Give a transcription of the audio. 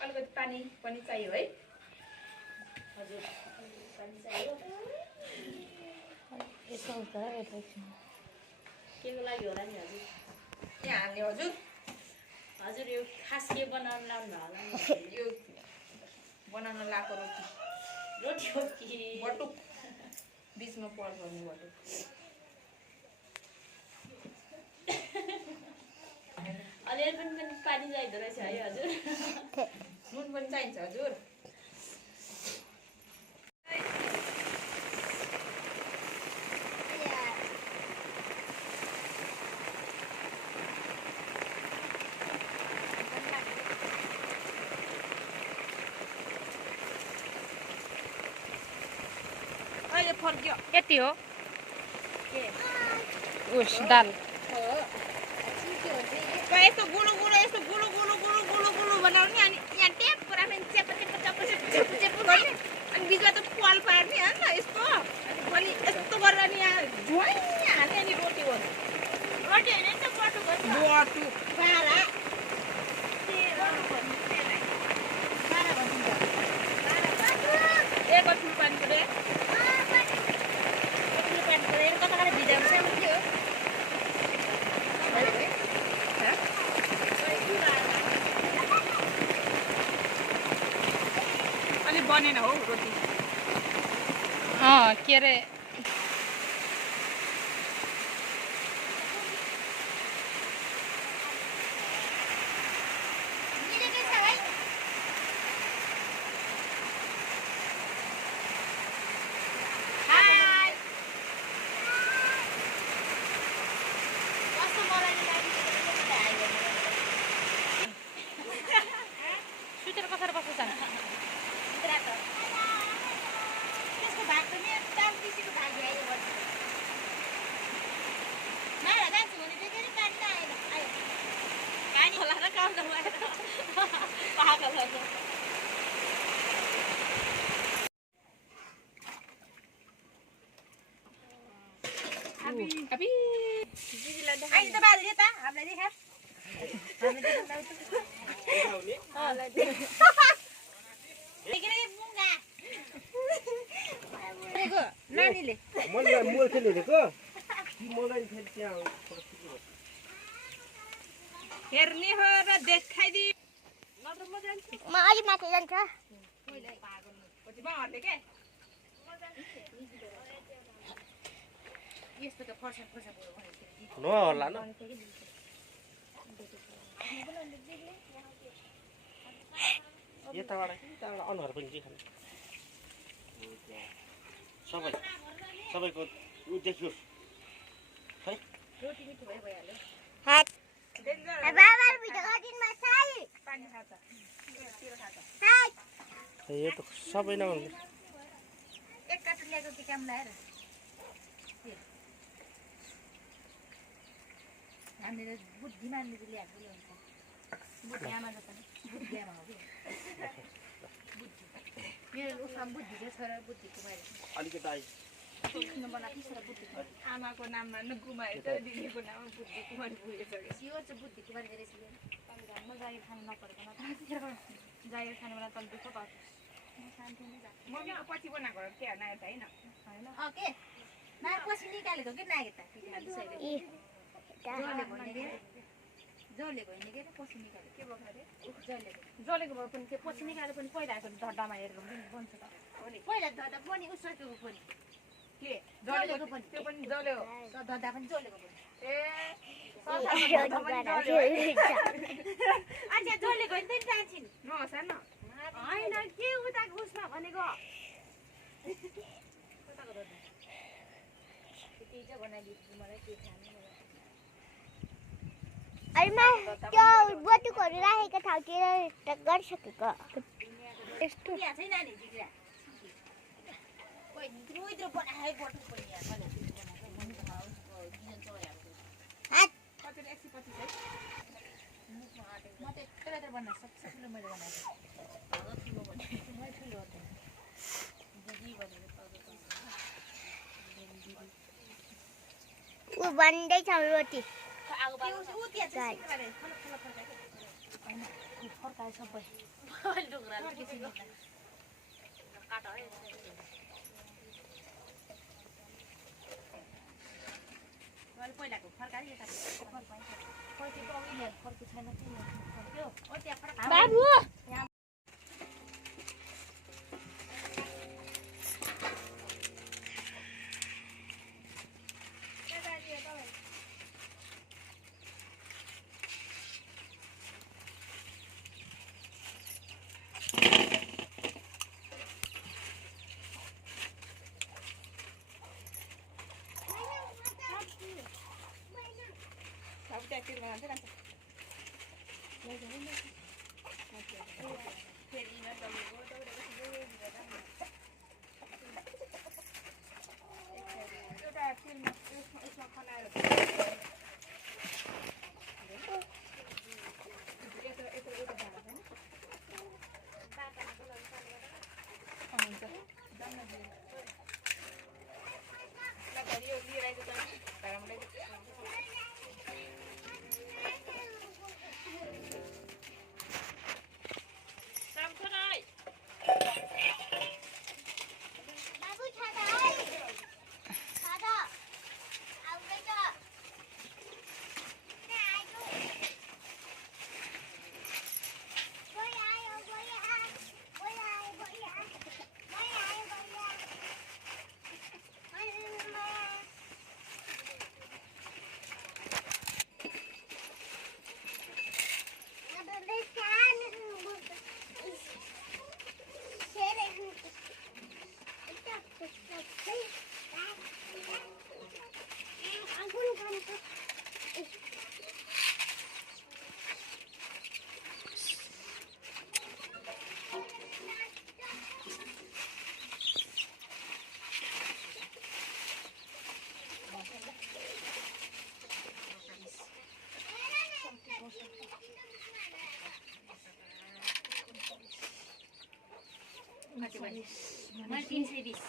अलिकति पानी पनि चाहियो है हजुर पानी चाहियो यसो हुन्छ र एकैछिन केको लागि होला नि हजुर यहाँ हाल्ने हजुर हजुर यो खास के बनाउन लाउनु होला यो बनाउन लाको रोटी हो कि बटुक बीचमा पर गर्ने बटुक अलिअलि पनि पानी चाहिँदो रहेछ है हजुर नुन पनि चाहिन्छ हजुर अहिले फर्क्यो यति हो उस दाल यस्तो गुलु गुलु यस्तो गुलु गुलु गुलु गुलु गुलु बनाउने अनि यहाँ टेप राख्ने चेप्पो चेप्पो चप्पो चेप्पो चेप्पो गर्ने अनि बिचमा त पाल पार्ने होइन यस्तो अनि यस्तो गरेर अनि यहाँ झुवाइ हाल्ने अनि रोटी गर्नु रोटी होइन नि त बटुक हो बटुक बारा एक ठुलो पानी पऱ्यो कता कता भिजाएको सानो थियो अलि बनेन हो रोटी के अरे अभी आई त बाल दे त हामीलाई देखा नानीले मलाई मोल खेलेको कि मलाई फेरि त्यहाँ हेर्ने हो र देखाइदि नत्र म जान्छु म अलि माथि जान्छ पहिला पागल पछि बाहरले के यस्तो त फर्सा फर्सा भयो भने न होला न यताबाट अनुहार पनि के खाने सबैको उ देखियो है रोटी मिठो भयो भइहाल्यो हात डेन्जर बाबा भिडियो गर्दिन म साइ पानी खान्छ तेरो खान्छ साइ यो त सबै नहुने एक कार्टुन ल्याएको के काम लाएर हामीले बुद्धिमानले ल्याएको हुन्छ बुद्धि आमा जस्तो बुद्धि आमा हो कि मेरो उसमा बुद्धिको छोरा बुद्धिको बाहिर अलिकति आइ बनाएको छोरा बुद्धिको आमाको नाममा नगुमायो तर दिदीको नाममा बुद्धि कुमारी पुगेछ सियो चाहिँ बुद्धि कुमारी गरेछ म जागिर खानु नपरेको नत्र जागिर खानु बेला तल दुःख पाउँछ म शान्ति नै जान्छु मम्मीको पछि बनाएको के नागेर होइन होइन के ना पछि निकालेको के नागे त जलेको होइन के पछि निकाल्यो के बोक्यो अरे जलेको भयो पनि त्यो पछि निकाल्यो पनि पहिला आएको धड्डामा हेरेर पनि बन्छ त हो नि पहिला धड्डा पनि उसको पनि के जलेको पनि त्यो पनि जल्यो धड्डा पनि जलेको पनि ए अच्छा जलेको नि त जान्छिन् नहोस् न होइन के उताको उसमा भनेको कताको धड्डा त्यही चाहिँ बनाइदिन्छु मलाई के खानु अल्मा त्यो बटुकहरु राखेको ठाउँतिर त गरिसकेको यस्तो यहाँ छैन नि दिदीरा कोही इत्रो बनाए बटुक पनि यहाँ हात कति 125 है म त यत्रो बनाए सबैले मैले बनाएको भागो ठुलो बनाएको मैले ठुलो हो दिदी भनेर उ बन्दै छ रोटी फर्काए सबै पहिलाको फर्काए फर्की छैन बाबु मैले 320